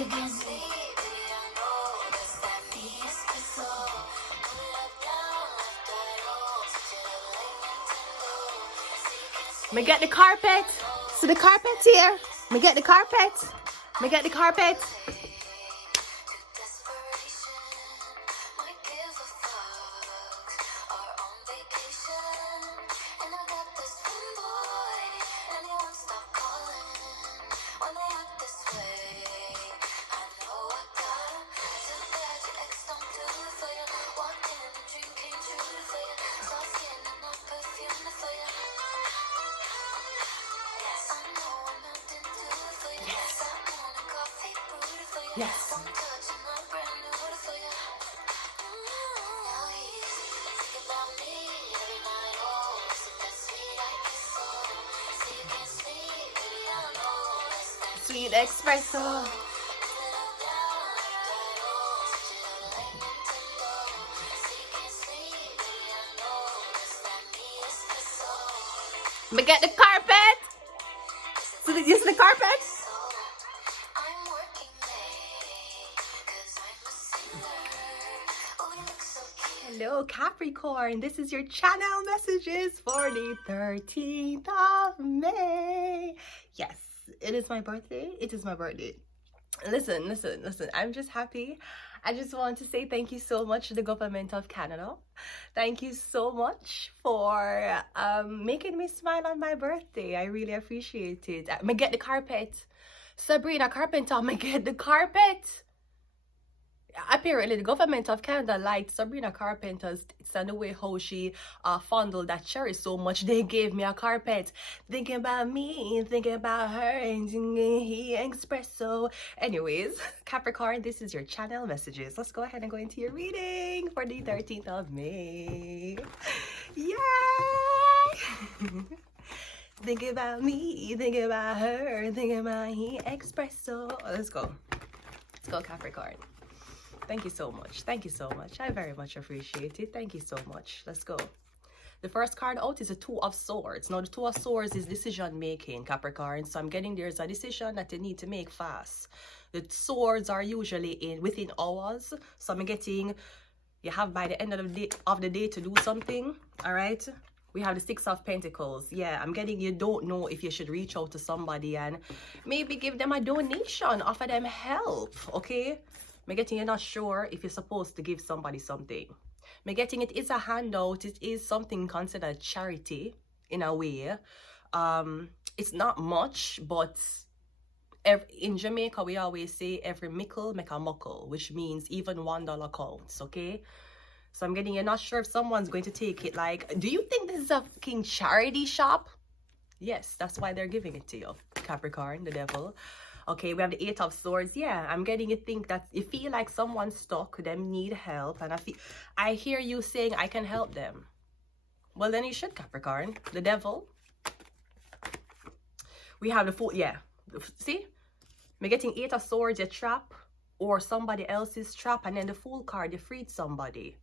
Me get the carpet. So the carpet here. Me get the carpet. Me get the carpet. Yes. Sweet espresso. Me get the carpet. So this is the carpet. Hello Capricorn, this is your channel messages for the 13th of May. Yes, it is my birthday. It is my birthday. Listen. I'm just happy. I just want to say thank you so much to the government of Canada. Thank you so much for making me smile on my birthday. I really appreciate it. Me get the carpet. Sabrina Carpenter, me get the carpet. Apparently, the government of Canada liked Sabrina Carpenter's and the way how she fondled that cherry so much. They gave me a carpet. Thinking about me, thinking about her, and he espresso. Anyways, Capricorn, this is your channel messages. Let's go ahead and go into your reading for the 13th of May. Yay! Thinking about me, thinking about her, thinking about he espresso. Let's go. Let's go, Capricorn. Thank you so much. Thank you so much. I very much appreciate it. Thank you so much. Let's go. The first card out is a Two of Swords. Now, the Two of Swords is decision making, Capricorn. So I'm getting there's a decision that you need to make fast. The swords are usually within hours. So I'm getting you have by the end of the day to do something. All right. We have the Six of Pentacles. Yeah, I'm getting you don't know if you should reach out to somebody and maybe give them a donation, offer them help. Okay. Me getting you're not sure if you're supposed to give somebody something. Me getting it is a handout. It is something considered charity in a way. It's not much, but in Jamaica we always say every mickle make a muckle, which means even $1 counts. Okay, so I'm getting you're not sure if someone's going to take it. Like, do you think this is a fucking charity shop? Yes, that's why they're giving it to you, Capricorn, the devil. Okay, we have the Eight of Swords. Yeah, I'm getting you think that you feel like someone's stuck, them need help, and I hear you saying I can help them. Well, then you should, Capricorn, the devil. We have the Fool. Yeah, see, we're getting Eight of Swords, your trap, or somebody else's trap, and then the Fool card, you freed somebody.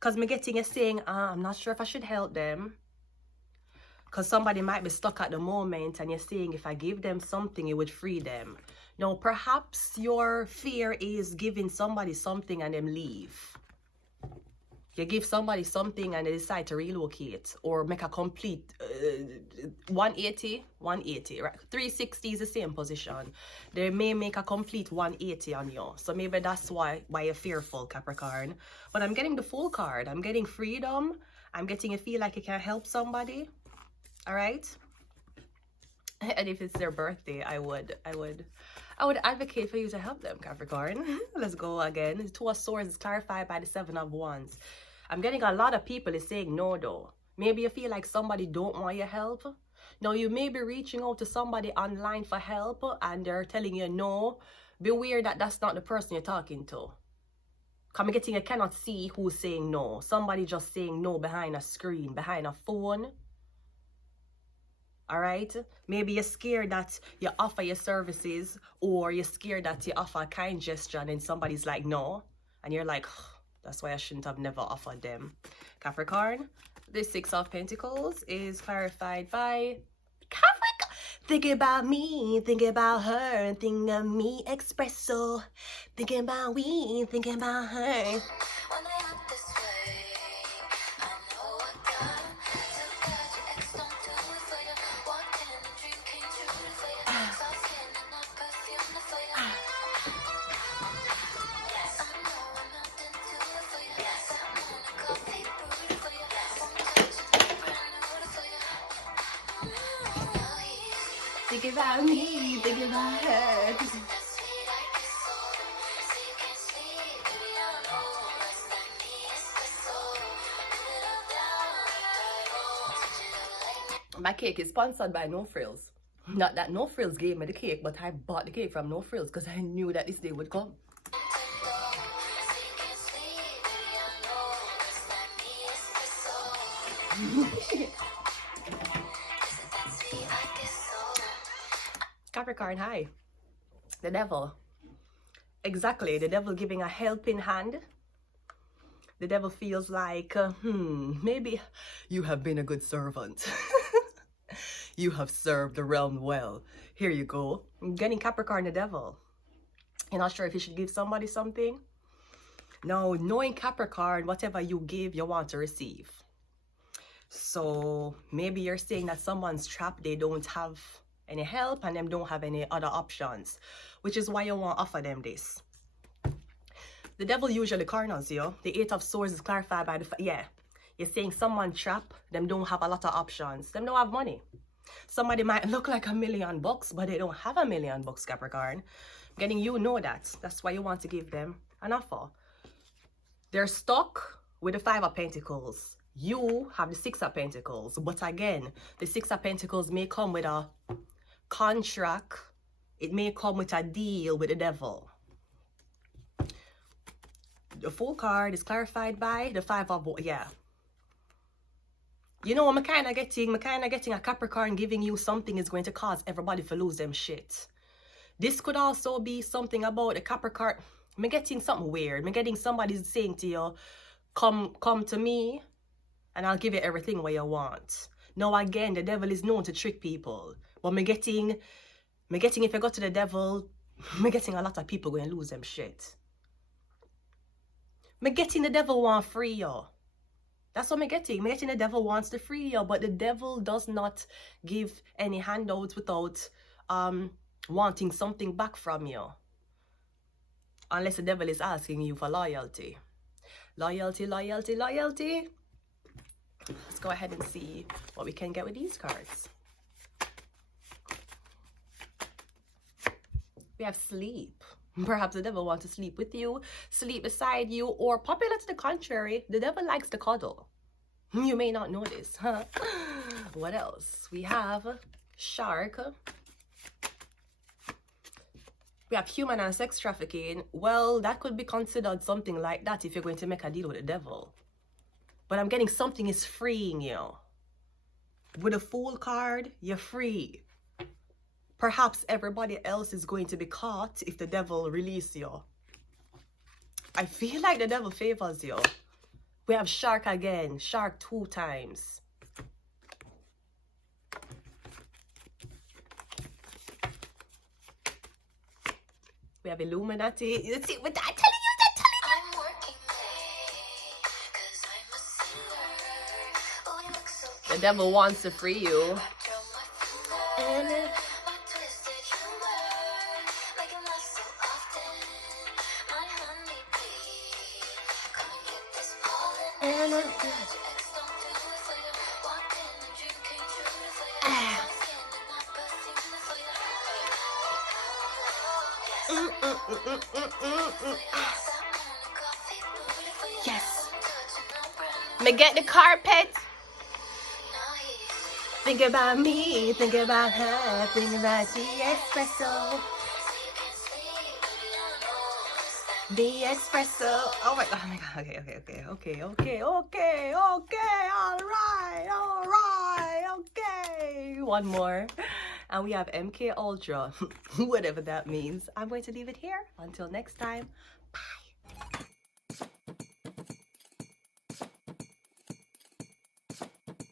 Because me getting you saying, I'm not sure if I should help them. Because somebody might be stuck at the moment and you're saying if I give them something, it would free them. Now, perhaps your fear is giving somebody something and them leave. You give somebody something and they decide to relocate or make a complete 180, right? 360 is the same position. They may make a complete 180 on you. So maybe that's why you're fearful, Capricorn. But I'm getting the Fool card. I'm getting freedom. I'm getting you feel like you can help somebody. All right, and if it's their birthday, I would advocate for you to help them, Capricorn. Let's go again. The Two of Swords is clarified by the Seven of Wands. I'm getting a lot of people is saying no though. Maybe you feel like somebody don't want your help. Now you may be reaching out to somebody online for help and they're telling you no. Beware that that's not the person you're talking to. Come getting you cannot see who's saying no. Somebody just saying no behind a screen, behind a phone. All right, maybe you're scared that you offer your services, or you're scared that you offer a kind gesture and then somebody's like no, and you're like, that's why I shouldn't have never offered them. Capricorn, the Six of Pentacles is clarified by Thinking about me, thinking about her, thinking of me, espresso. Thinking about we, thinking about her. Thinking about me, thinking about her. My cake is sponsored by No Frills. Not that No Frills gave me the cake, but I bought the cake from No Frills because I knew that this day would come. Capricorn, hi. The devil. Exactly, the devil giving a helping hand. The devil feels like, maybe you have been a good servant. You have served the realm well. Here you go. I'm getting Capricorn, the devil. You're not sure if you should give somebody something? No, knowing Capricorn, whatever you give, you want to receive. So maybe you're saying that someone's trapped, they don't have any help and them don't have any other options, which is why you want to offer them this. The devil usually corners you. The 8 of Swords is clarified by the you're saying someone trapped, them don't have a lot of options, them don't have money. Somebody might look like $1 million, but they don't have $1 million, Capricorn. Getting you know that. That's why you want to give them an offer. They're stuck with the 5 of Pentacles. You have the 6 of Pentacles. But again, the 6 of Pentacles may come with a contract. It may come with a deal with the devil. The Fool card is clarified by the 5 of... You know, I'm kind of getting a Capricorn giving you something is going to cause everybody to lose them shit. This could also be something about a Capricorn. I'm getting something weird. I'm getting somebody saying to you, come to me and I'll give you everything what you want. Now again, the devil is known to trick people. But I'm getting if you go to the devil, I'm getting a lot of people going to lose them shit. I'm getting the devil want free you. That's what I'm getting. I'm getting the devil wants to free you, but the devil does not give any handouts without wanting something back from you. Unless the devil is asking you for loyalty. Loyalty, loyalty, loyalty. Let's go ahead and see what we can get with these cards. We have sleep. Perhaps the devil wants to sleep with you, sleep beside you, or popular to the contrary, the devil likes to cuddle. You may not know this, huh? What else? We have shark. We have human and sex trafficking. Well, that could be considered something like that if you're going to make a deal with the devil. But I'm getting something is freeing you. With a Fool card, you're free. Perhaps everybody else is going to be caught if the devil releases you. I feel like the devil favors you. We have shark again. Shark 2 times. We have Illuminati. You see, with that, I'm working the devil wants to free you. Yes. Me get the carpet. Think about me, think about her, think about the espresso. The espresso. Oh my god, okay. All right, okay. One more. And we have MK Ultra, whatever that means. I'm going to leave it here. Until next time, bye.